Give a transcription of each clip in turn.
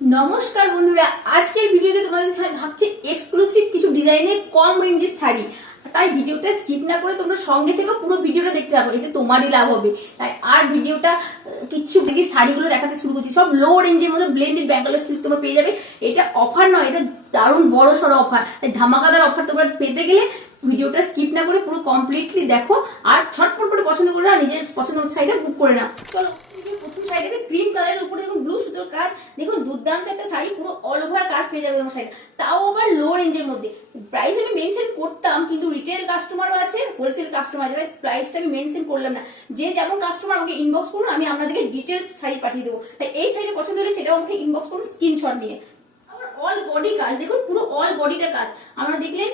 নমস্কার বন্ধুরা, আজকের ভিডিওতে তোমাদের সাথে ভাবছি এক্সক্লুসিভ কিছু ডিজাইনের কম রেঞ্জের শাড়ি। তাই ভিডিওটা স্কিপ না করে তোমরা সঙ্গে থেকে পুরো ভিডিওটা দেখতে থাকো, এতে তোমারই লাভ হবে। তাই আর ভিডিওটা কিচ্ছু দেখি শাড়িগুলো দেখাতে শুরু করছি। সব লো রেঞ্জের মধ্যে ব্লেন্ডেড ব্যাঙ্গালোর সিল্ক তোমরা পেয়ে যাবে। এটা অফার নয়, এটা দারুণ বড় সড়ো অফার। তাই ধামাকাদার অফার তোমরা পেতে গেলে ভিডিওটা স্কিপ না করে পুরো কমপ্লিটলি দেখো আর ছটপট করে পছন্দ করে নাও, নিজের পছন্দ মতো শাড়িটা বুক করে নাও। চলো প্রথম শাড়িটা ক্রিম কালারের উপরে দেখুন ব্লু সুতোর কাজ। দেখুন দুর্দান্ত একটা শাড়ি, পুরো অল ওভার কাজ পেয়ে যাবে তোমার শাড়িটা, তাও আবার লো রেঞ্জের মধ্যে। প্রাইস আমি মেনশন করতাম কিন্তু রিটেল কাস্টমারও আছে, হোলসেল কাস্টমার আছে, তাই প্রাইসটা আমি মেনশন করলাম না। যে যেমন কাস্টমার আমাকে ইনবক্স করুন, আমি আপনাদেরকে ডিটেলস শাড়ি পাঠিয়ে দেবো। তাই এই শাড়িটা পছন্দ হলে সেটাও আমাকে ইনবক্স করুন স্ক্রিনশট নিয়ে। আবার অল বডি কাজ দেখুন, পুরো অল বডিটা কাজ। আমরা দেখলেন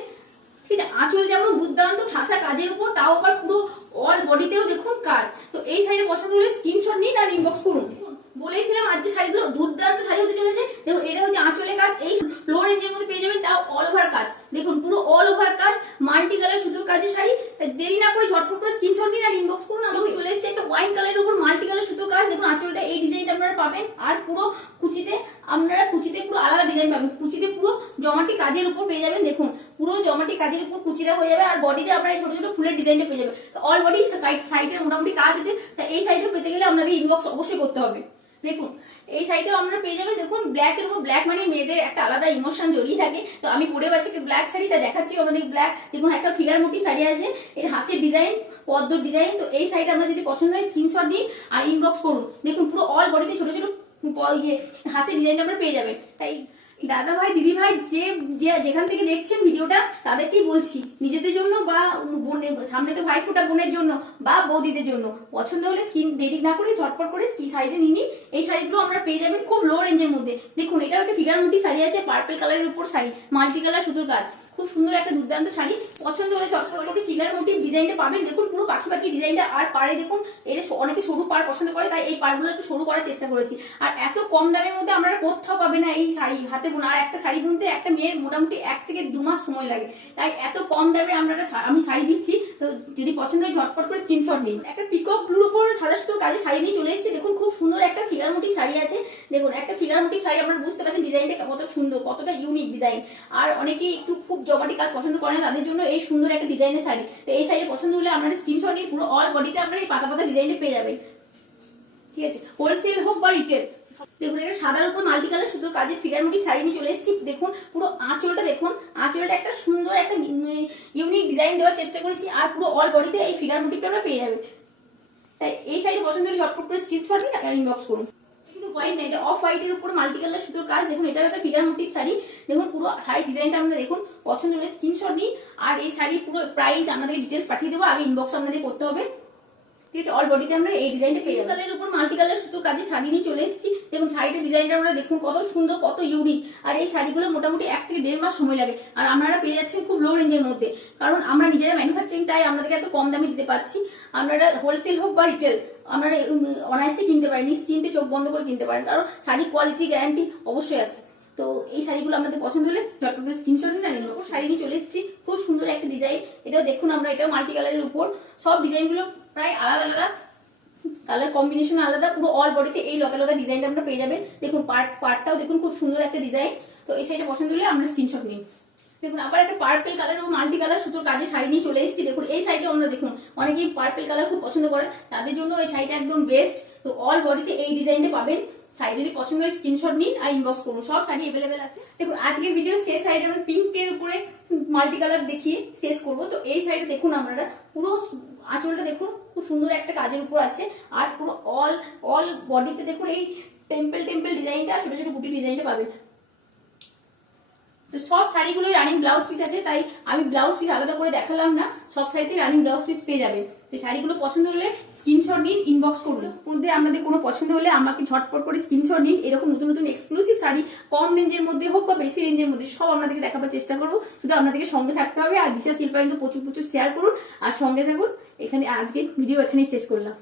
ঠিক আছে, আঁচল যেমন দুর্দান্ত ঠাসা কাজের উপর, তাও আবার পুরো অল বডিতেও দেখুন কাজ। তো এই শাড়ি পছন্দ হলে স্ক্রিনশট নিন আর ইনবক্স করুন। বলেছিলাম আজকে শাড়িগুলো দুর্দান্ত শাড়ি হতে চলেছে। দেখুন এটা হচ্ছে আঁচলের কাজ, এই লো রেঞ্জের মধ্যে পেয়ে যাবেন, তাও অল ওভার কাজ। দেখুন পুরো অল ওভার কাজ, মাল্টি কালার সুতোর কাজের শাড়ি। দেরি না করে ঝটপট করে স্ক্রিনশট নিন আর ইনবক্স করুন। আমি চলে এসেছি একটা ওয়াইন কালারের উপর মাল্টি কালার সুতোর কাজ। দেখুন আঁচলটা এই ডিজাইনটা আপনারা পাবেন, আর পুরো কুচিতে আপনারা কুচিতে পুরো আলাদা ডিজাইন পাবেন। কুচিতে পুরো জমাটি কাজের উপর পেয়ে যাবেন। দেখুন পুরো জমাটি কাজের উপর কুচিটা হয়ে যাবে, আর বডিতে আপনারা ছোট ছোট ফুলের ডিজাইনটা পেয়ে যাবেন। অল বডি সাইডে মোটামুটি কাজ আছে। তাই এই শাড়িটা পেতে গেলে আপনাদের ইনবক্স অবশ্যই করতে হবে। দেখুন এই শাড়িটাও আপনারা পেয়ে যাবেন। দেখুন ব্ল্যাক এর উপর, ব্ল্যাক মানে মেয়েদের একটা আলাদা ইমোশন জড়িয়ে থাকে। তো আমি পরে আছি একটা ব্ল্যাক শাড়ি, তা দেখাচ্ছি আমাদের ব্ল্যাক। দেখুন একটা ফিগার মোটিভ শাড়ি আছে, এর হাসির ডিজাইন, পদ্ম ডিজাইন। তো এই শাড়িটা আপনার যদি পছন্দ হয় স্ক্রিনশট দিন আর ইনবক্স করুন। দেখুন পুরো অল বডিতে ছোট ছোট হাসির ডিজাইনটা আপনারা পেয়ে যাবেন। তাই দাদা ভাই দিদি ভাই যেখান থেকে দেখছেন ভিডিওটা, তাদেরকেই বলছি নিজেদের জন্য বা সামনে তো ভাই ফোটা বোনের জন্য বা বৌদিদের জন্য পছন্দ হলে স্কিন দেরি না করে ঝটপট করে শাড়িটা নিন। এই শাড়িগুলো আমরা পেয়ে যাবেন খুব লো রেঞ্জের মধ্যে। দেখুন এটা একটা ফিগার মোটিভ শাড়ি আছে, পার্পল কালারের উপর শাড়ি, মাল্টি কালার সুতোর কাজ, খুব সুন্দর একটা দুর্দান্ত শাড়ি। পছন্দ হলে চটপট করে ফিগার মোটিভ ডিজাইনটা পাবেন। দেখুন পুরো পাখি পাখি ডিজাইনটা, আর পাড়ে দেখুন এটা অনেকে সরু পাড় পছন্দ করে, তাই এই পাড়গুলো একটু সরু করার চেষ্টা করেছি। আর এত কম দামের মধ্যে আমরা কোথাও পাবে না এই শাড়ি হাতে বোনা। আর একটা শাড়ি বুনতে একটা মেয়ের মোটামুটি 1 থেকে 2 মাস সময় লাগে, তাই এত কম দামে আমি শাড়ি দিচ্ছি। তো যদি পছন্দ হয় ঝটপট করে স্ক্রিনশট নিন। একটা পিকক ব্লুর উপর সাদা সুতোর কাজে শাড়ি নিয়ে চলে এসেছি। দেখুন খুব সুন্দর একটা ফিগার মোটিভ শাড়ি আছে। দেখুন একটা ফিগার মোটিভ শাড়ি, আপনারা বুঝতে পারছেন ডিজাইনটা কত সুন্দর, কতটা ইউনিক ডিজাইন। আর অনেকেই একটু খুব জমাটি কাজ পছন্দ করে না, তাদের জন্য এই সুন্দর একটা ডিজাইনের শাড়ি। তো এই শাড়ি পছন্দ হলে আপনারা স্ক্রিনশট নিন। পুরো অল বডিতে আপনারা এই পাতা পাতা ডিজাইনটা পেয়ে যাবেন। ঠিক আছে, হোলসেল হোক বা রিটেল। দেখুন এটা সাদার উপর মাল্টি কালার সুতোর কাজের ফিগার মোটিভ শাড়ি নিয়ে চলে এসেছি। দেখুন পুরো আঁচলটা দেখুন, আঁচলটা একটা সুন্দর একটা ইউনিক ডিজাইন দেওয়ার চেষ্টা করেছি, আর পুরো অল বডিতে এই ফিগার মোটিভটা আমরা পেয়ে যাবে। তাই এই শাড়ি পছন্দ হলে চটপট করে স্ক্রিনশট নিন আর ইনবক্স করুন। হোয়াইট না, এটা অফ হোয়াইটের উপর মাল্টি কালার সুতোর কাজ। দেখুন এটা একটা ফিগার মোটিভ শাড়ি। দেখুন পুরো শাড়ি ডিজাইনটা আমরা দেখুন, পছন্দ হলে স্ক্রিনশট নিন। আর এই শাড়ি পুরো প্রাইস আপনাদের ডিটেলস পাঠিয়ে দেবো, আগে ইনবক্স আপনাদের করতে হবে। ঠিক আছে, অল বডিতে আমরা এই ডিজাইনটা পেয়ে যাবো। কালারের উপর মাল্টি কালার সুতোর কাজে শাড়ি নিয়ে চলে এসেছি। দেখুন শাড়িটার ডিজাইনটা আমরা দেখুন কত সুন্দর, কত ইউনিক। আর এই শাড়িগুলো মোটামুটি 1 থেকে 1.5 মাস সময় লাগে, আর আপনারা পেয়ে যাচ্ছেন খুব লো রেঞ্জের মধ্যে। কারণ আমরা নিজেরা ম্যানুফ্যাকচারিং, তাই আপনাদেরকে এত কম দামে দিতে পারছি। আপনারা হোলসেল হোক বা রিটেল আপনারা অনায়াসে কিনতে পারেন, নিশ্চিন্তে চোখ বন্ধ করে কিনতে পারেন, কারণ শাড়ি কোয়ালিটি গ্যারান্টি অবশ্যই আছে। তো এই শাড়িগুলো আপনাদের পছন্দ হলে চটপট স্ক্রিনশট নিন আর নিন। শাড়ি নিয়ে চলে এসেছি, খুব সুন্দর একটা ডিজাইন। এটাও দেখুন আমরা, এটাও মাল্টি কালারের উপর। সব ডিজাইনগুলো প্রায় আলাদা আলাদা, কালার কম্বিনেশন আলাদা। পুরো অল বডিতে এই লতা লতা ডিজাইনটা আপনারা পেয়ে যাবেন। দেখুন পার্টটাও দেখুন খুব সুন্দর একটা ডিজাইন। তো এই শাড়িটা পছন্দ হলে আমরা স্ক্রিনশট নিন। দেখুন আবার একটা পার্পল কালার ও মাল্টি কালার সুতোর কাজে শাড়ি নিয়ে চলে এসেছি। দেখুন এই শাড়িটা আমরা দেখুন অনেকেই পার্পল কালার খুব পছন্দ করে, তাদের জন্য এই শাড়িটা একদম বেস্ট। তো অল বডিতে এই ডিজাইনটা পাবেন। শাড়ি যদি পছন্দ হয় স্ক্রিনশট নিন আর ইনবক্স করুন, সব শাড়ি অ্যাভেলেবেল আছে। দেখুন আজকের ভিডিও শেষ শাড়িটা আমরা পিঙ্কের উপরে মাল্টি কালার দেখিয়ে শেষ করবো। তো এই শাড়িটা দেখুন আপনারা, পুরো আঁচলটা দেখুন খুব সুন্দর একটা কাজের উপর আছে, আর পুরো অল বডিতে দেখুন এই টেম্পল ডিজাইনটা, ছোট ছোট বুটি ডিজাইনটা পাবেন। তো সব শাড়িগুলো রানিং ব্লাউজ পিস আছে, তাই আমি ব্লাউজ পিস আলাদা করে দেখালাম না, সব শাড়িতে রানিং ব্লাউজ পিস পেয়ে যাবেন। তো শাড়িগুলো পছন্দ হলে স্ক্রিনশট নিন, ইনবক্স করুন। মধ্যে আপনাদের কোনো পছন্দ হলে আমাকে ঝটপট করে স্ক্রিনশট নিন। এরকম নতুন নতুন এক্সক্লুসিভ শাড়ি কম রেঞ্জের মধ্যে হোক বা বেশি রেঞ্জের মধ্যে সব আপনাদেরকে দেখাবার চেষ্টা করবো। শুধু আপনাদেরকে সঙ্গে থাকতে হবে, আর দিশা শিল্পা কিন্তু প্রচুর শেয়ার করুন আর সঙ্গে থাকুন। এখানে আজকে ভিডিও এখানেই শেষ করলাম।